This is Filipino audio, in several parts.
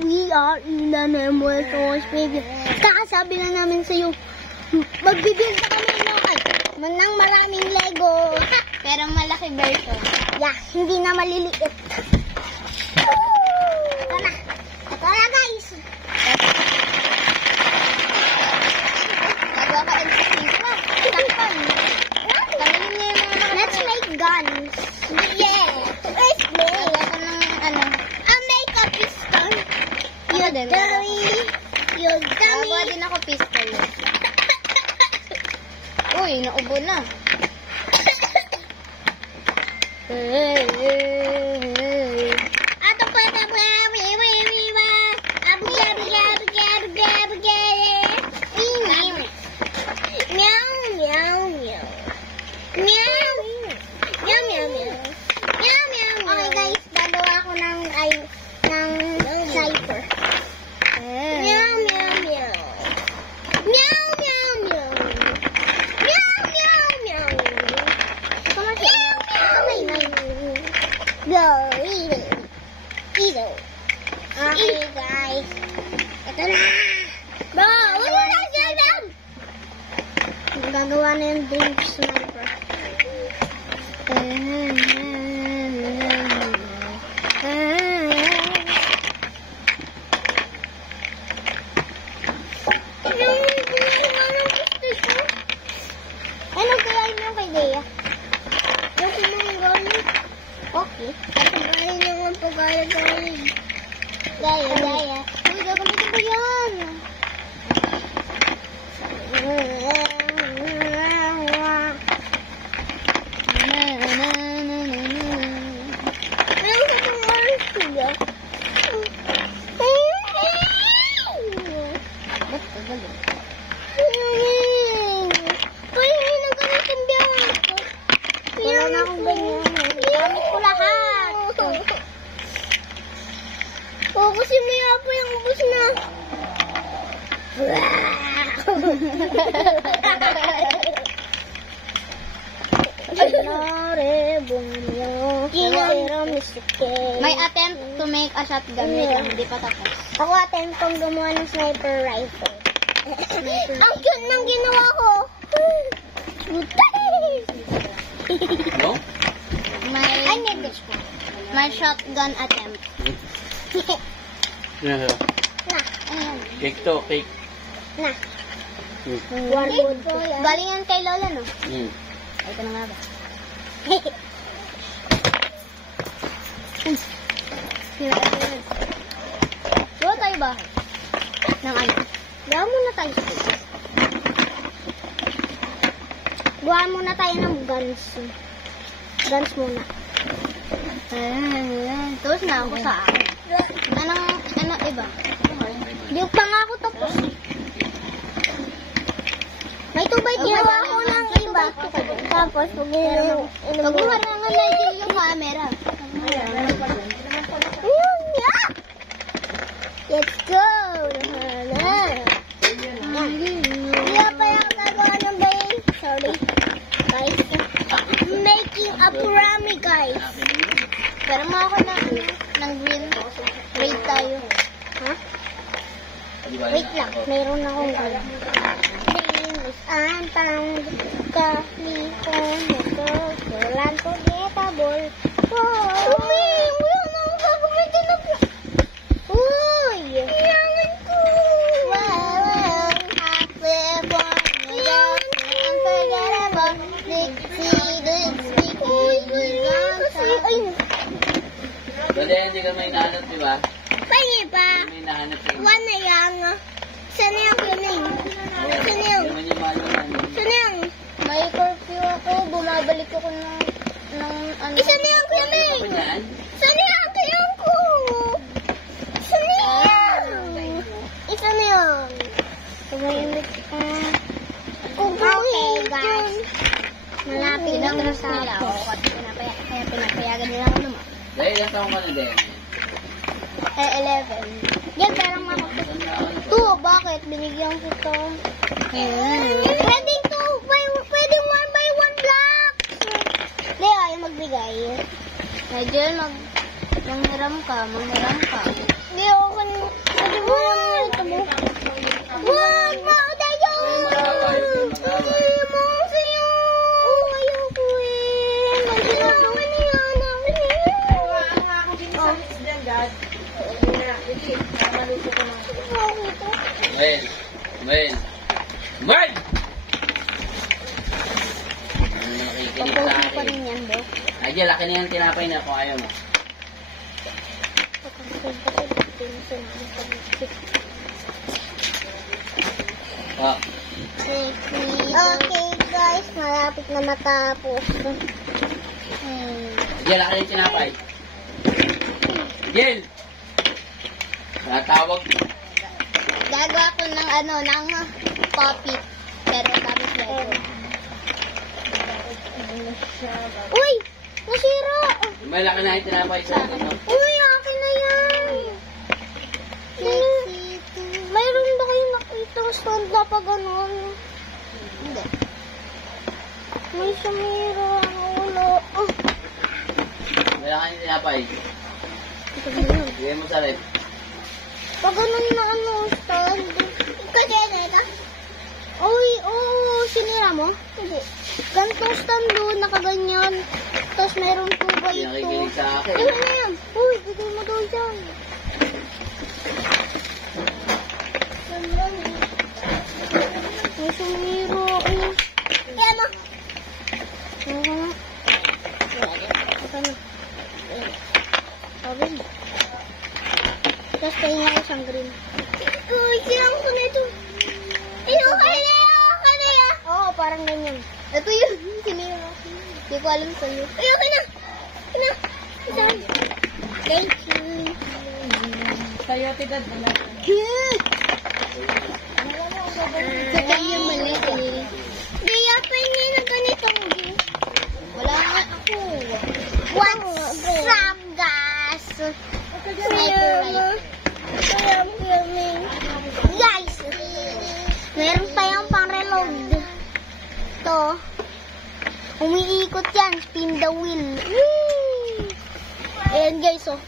we are in an immortal baby. Kakasabi na namin sa'yo, magbibenta kami ng maraming Lego. Pero malaki version. Yeah, hindi na maliliit. Ito na. Ito na, guys. Gagawa ka ng pizza. Takpan. Let's make guns. Yeah. Let's make. I'll make a pistol. You dummy. You dummy. Gagawa din ako pistol. Uy, naubo na. Ato pa na Okay guys, gagawa ko ng sniper. Meow meow meow. Meow meow meow. Meow meow meow. Meow meow. Go, eat it. Eat it. Okay guys. Ito na. Bro, wala na siya lang. Gagawa na yung dream sniper. Ano kaya yung kay Dea? Kasi mga gamit. Okay. Kasabahin niyo ang pag-alagalig. Daya. Uy, gagamitin ko yan. Wala na akong ganyan. Gamit ko lahat. Oo, kasi maya pa yung ubus na. May attempt to make a shotgun. Hindi pa tapos. Ako attempt kong gumawa ng sniper rifle. Ang cute ng ginawa ko. No? I need this one. My shotgun attempt. Yeah. Na, ayan. Cake to, cake. Na. Mm. Warwood. Galing yan kay Lola, no? Mm. Ito na nga ba? Gawa tayo ba? Ng ano? Gawa muna tayo. Gawa muna tayo ng guns. Guns muna. Tapos na ako sa akin. Anong iba? Di pa nga ako tapos. May tubay ginawa ko ng iba. Tapos, Pag humarangan na yung camera. Let's go! Hindi pa yung gagawa ng bayan. Sorry. Guys. Making a pyramid, guys. Pero mga ako ng green. Raid tayo. Ha? Wait lang. Mayroon akong gala. Ang pang California Walang forgettable. Wala na akong gagamitin na po. Uy! Iyangan ko. Walang California unforgettable. Dali, hindi ka may nahanap, di ba? Pwede pa. May nahanap ka. One na yan. Sana yung kuning. Sana yung. Hindi naman yung mahal yung ano. Sana yung. May curfew ako. Bumabalik ako ng ano. Isa na yung kuning. Ako yan? Sana yung kayang ko. Sana yung. Isa na yung. Tumahimik ka. Okay, guys. Malapit na Pinatras sa nila ako. Kaya pinapayagan nila ako naman. Dahil ilang taong ka na din. 11. Yan, parang ako. Bakit? Binigyan ko to. Pwedeng to. Pwedeng 1 by 1 blocks. Hindi, ayaw magbigay. Medyo manghiram ka. Hindi, okay. Well. Well. Well! Ano na nakikinig sa Papogi pa akin? rin yan, do. Ay, diyan, laki na yung tinapay na kung ayaw mo. Oh. Okay guys, malapit na matapos. Diyan, laki na yung tinapay. Diyan! Natawag. Gagawa ko ng ano, ng poppy. Pero tapos Lego. Uy! Nasira! May laki na yung tinapay sa akin. No? Uy, akin na yan! Mayroon ba kayo nakita stand na pa ganun? Hindi. May sumira ang ulo. Oh. May laki na yung tinapay. Bigyan mo sa rep. Pag ganun na ano, stand. Kasi neta? Uy, oo, sinira mo? Hindi. Ganitong stand doon, nakaganyan. Tapos mayroon 2x2. Hindi nakikinig sa akin. Ayun na yan. Uy, bigay mo daw dyan. May sumiro. Kaya mo. Sabi. Tapos tayo nga isang green. Uy, sinang ko na ito. Ayun, kaya na. Oo, parang ganyan. Ito yun. Sinira. Hindi ko alam sa'yo. Ayun, kaya na. Isang. Thank you. Sa'yo, tigad mo na. Good. Kaya yung mali eh. Kaya pa niya na ganitong game. Wala nga ako. What's up, guys? Guys, meron pa yung pang reload. To. Umiikot yan. Spin the wheel. Ayan, guys, oh.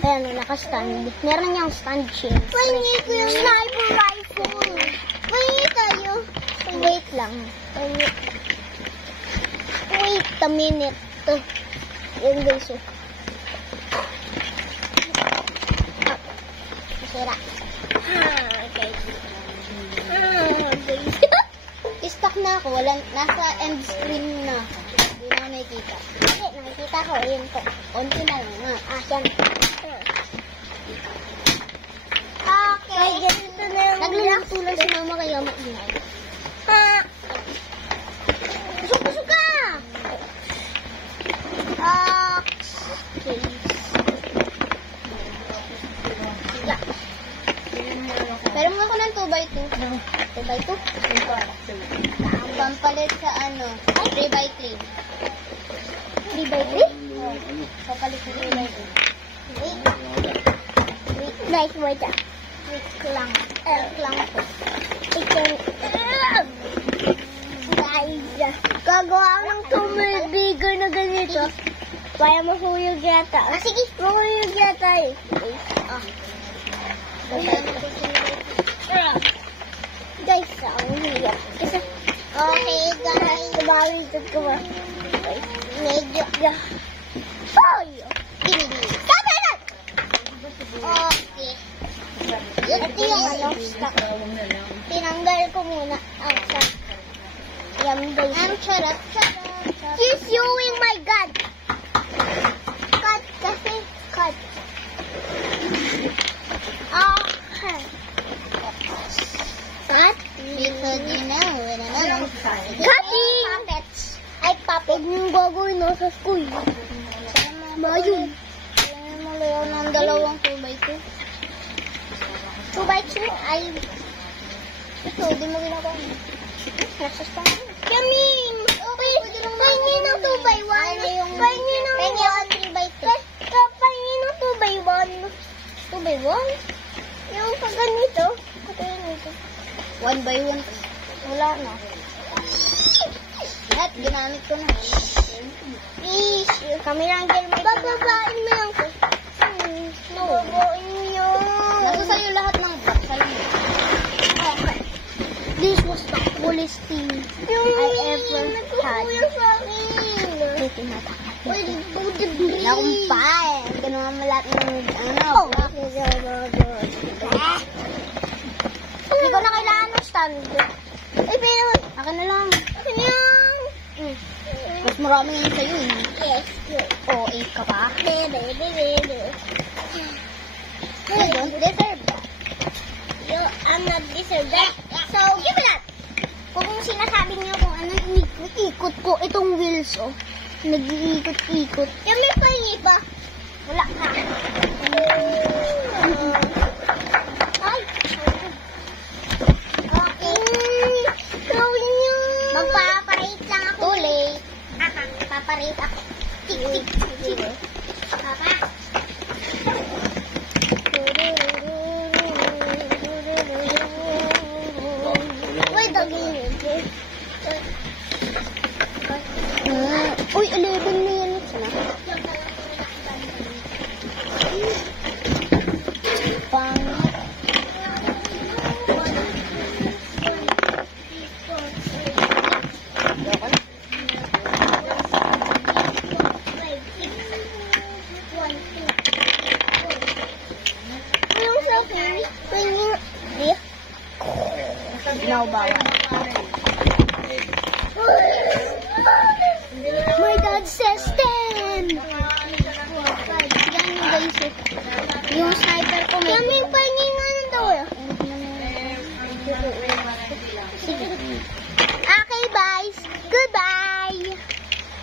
Ayan, nakastand. Meron niyang stand shield. Pahingi ko yung sniper rifle. Pahingi tayo. Wait lang. Wait a minute. Ayan, guys, oh. Masira. Okay. Guys. Stuck na ako. Nasa end screen na. Hindi na ako nakikita. Hindi, nakikita ko. Ayan po. Konti na lang. Ha? Yan. Okay. Ganito na yung Nagluluto lang si mama kaya maingay. Ha? Busog ka! Okay. Pero mo ako ng 2x2. 2x2? Pampalit sa ano, 3x3. 3x3? Papalit sa 3x3. Guys, wait ah. Wait lang. Lang po. Guys, gagawa ng tumibigan na ganito. Kaya mahuyog yata. Sige, mahuyog yata eh. Guys, ang hirap. Okay, guys. Sabalitan ko ba? Medyo. Ay! Sabi na! Okay. Ito yung ano, stock. Tinanggal ko muna ang stock. Yan, guys. Ang charot. He's using my gun. Cut kasi. Cut. Okay. Cut. Because you know, wala na lang. Cutting! Puppets. Ay, puppet. Yung gagawin nasa school. Mayun. Mo lang ng dalawang 2x2. 2x2 ay... Ito, di mo ginagawa. Nasa stand. Kaming! Okay, pahingi ng 2x1. Pahingi ng 3x3. Pahingi ng 2x1. 2x1? Yung pag ganito. Ganito. 1x1. Wala na. At ginamit ko na. Please, kami lang din may bababain mo lang ko. No. Bababain mo yun. Nasa sa'yo lahat ng box. Okay. This was the coolest thing I ever had. Ito maliit yung mata. Uy, debris. Nakumpay. Ginawa mo lahat ng Oh. Hindi ko na kailangan ng stand. Ay, pero, akin na lang. Akin yan. Mas marami yun sa'yo eh. Yes. Oo, 8 ka pa. Bebe. You don't deserve that. I'm not deserve that. So, give me that. Kung sinasabi niyo kung ano, ikot ko itong wheels, oh. Nag-iikot-ikot. Yan may pahingi pa. Wala ka. Ay. Okay. Gawin niyo. Magpaparate lang ako. Too late. Paparate ako. Tik. Papa. Wait a minute. Uy, 11 minutes na. Pangit. Ayoko na. Anong sabi? When you... Binaw bawal.